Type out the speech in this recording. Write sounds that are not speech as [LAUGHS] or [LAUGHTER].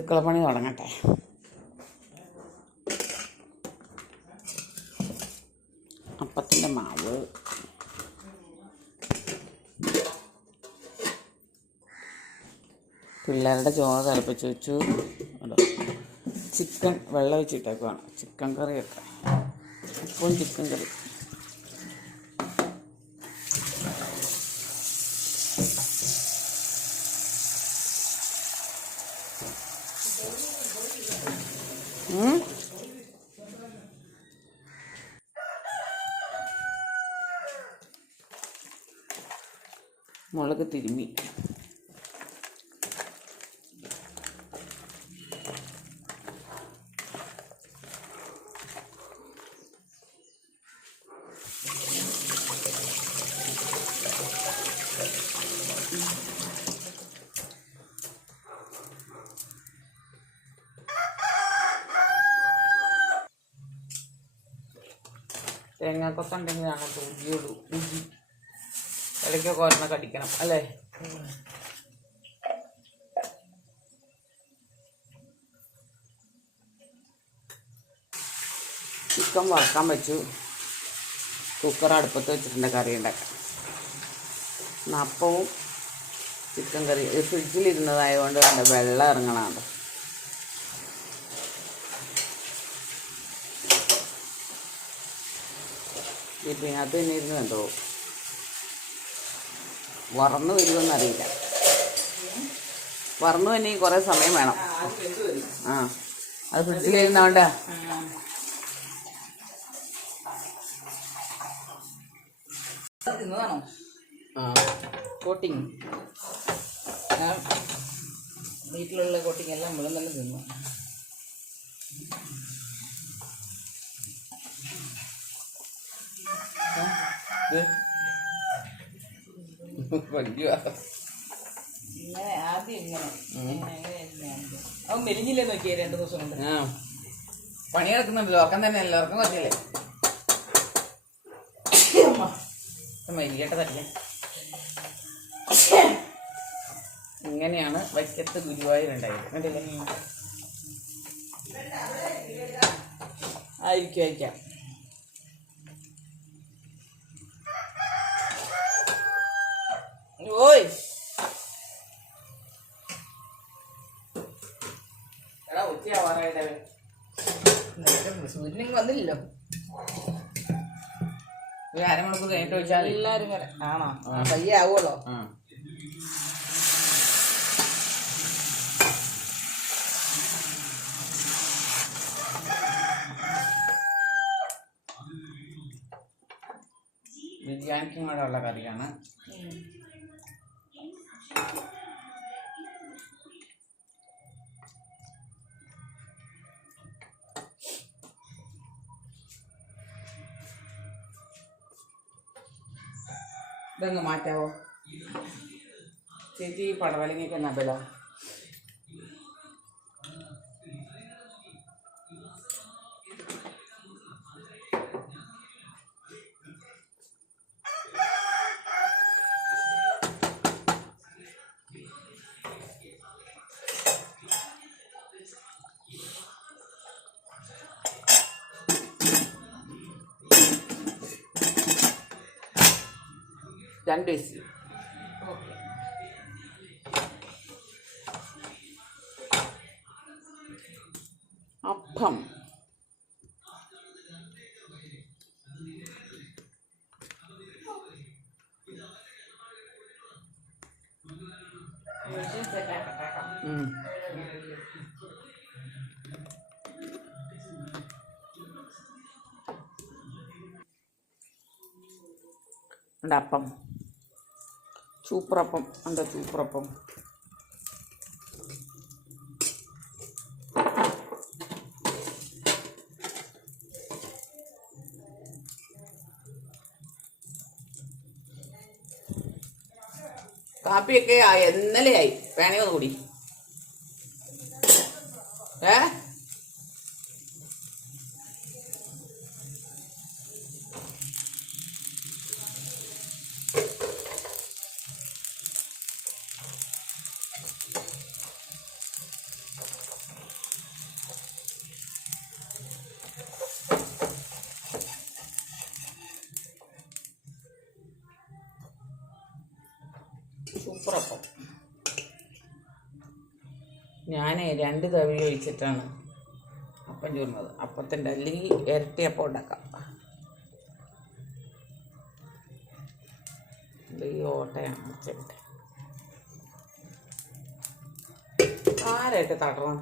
അടുക്കള പണി തുടങ്ങട്ടെ. അപ്പത്തിന്റെ മാവ്. പിള്ളേരുടെ ചോറ് തിളപ്പിച്ച് വെച്ചു. ചിക്കൻ വെള്ളം വെച്ചിട്ടേക്കുവാണ്. ചിക്കൻ കറി വെക്കാം ഉപ്പും ചിക്കൻ കറി. മുളക് തിരുമ്മി. തേങ്ങാക്കൊത്തുണ്ടെങ്കിൽ അങ്ങോട്ട് രുചിയുള്ളൂ രുചി ഇടയ്ക്കൊക്കെ ഒരെണ്ണം കടിക്കണം അല്ലേ? ചിക്കൻ വറക്കാൻ വെച്ചു. കുക്കർ അടുപ്പത്ത് വെച്ചിട്ടുണ്ട് കറി ഉണ്ടാക്കാൻ അപ്പവും ചിക്കൻ കറി. ഫ്രിഡ്ജിൽ ഇരുന്നതായതുകൊണ്ട് കണ്ട വെള്ളം ഇറങ്ങണുണ്ട് ഇതിനകത്ത് തന്നെ ഇരുന്ന് എന്തോ വറന്നു വരുമെന്നറിയില്ല വറന്നു തന്നെ കുറേ സമയം വേണം. ആ അത് ഫ്രിഡ്ജിലിരുന്നോണ്ട കോട്ടിങ്. വീട്ടിലുള്ള കോട്ടിങ് എല്ലാം മുഴുവൻ തന്നെ തിന്നു [LAUGHS] ഇങ്ങനെ ആദ്യം ഇങ്ങനെ. ഇങ്ങനെ ഇങ്ങനെ. അവൻ മെലിഞ്ഞില്ലേ നോക്കിയേ? രണ്ടു ദിവസം കൊണ്ട്. ആ. പണി കിടക്കുന്നുണ്ടല്ലോ ഉറക്കം തന്നെ അല്ലേ? ഉറക്കം ഇങ്ങനെയാണ് വൈക്കത്ത് ഗുരുവായൂരുണ്ടായത് കണ്ടില്ലേ? ആയിരിക്കും ആയിരിക്കാം. നേരം സൂര്യനും വന്നില്ലല്ലോ. ഒരു അരമണിക്കൂർ കഴിഞ്ഞിട്ട് ചോദിച്ചാൽ എല്ലാരും വരെ. ആണോ ആ, പയ്യെ ആവുമല്ലോ ബിരിയാണിക്കും കൂടെ ഉള്ള കറിയാണ് ഇതങ്ങ് മാറ്റാവോ? ചേച്ചി ഈ പടവലങ്ങയ്ക്ക് രണ്ട് വയസ്സ് അപ്പം ഉം. ഉണ്ട് അപ്പം സൂപ്പറപ്പം എന്താ ചൂപ്പറപ്പം കാപ്പിയൊക്കെ ആയി ഇന്നലെ ആയി വേണേ ഒന്ന് കൂടി. ഏ? സൂപ്പർ അപ്പം ഞാൻ രണ്ട് തവി ഒഴിച്ചിട്ടാണ് അപ്പം ചൂർന്നത് അപ്പത്തിന്റെ അല്ലെങ്കിൽ ഇരട്ടി അപ്പം ഉണ്ടാക്കാം. ഓട്ടയാണ് അടച്ചിട്ട് ആരായിട്ട് തടണം?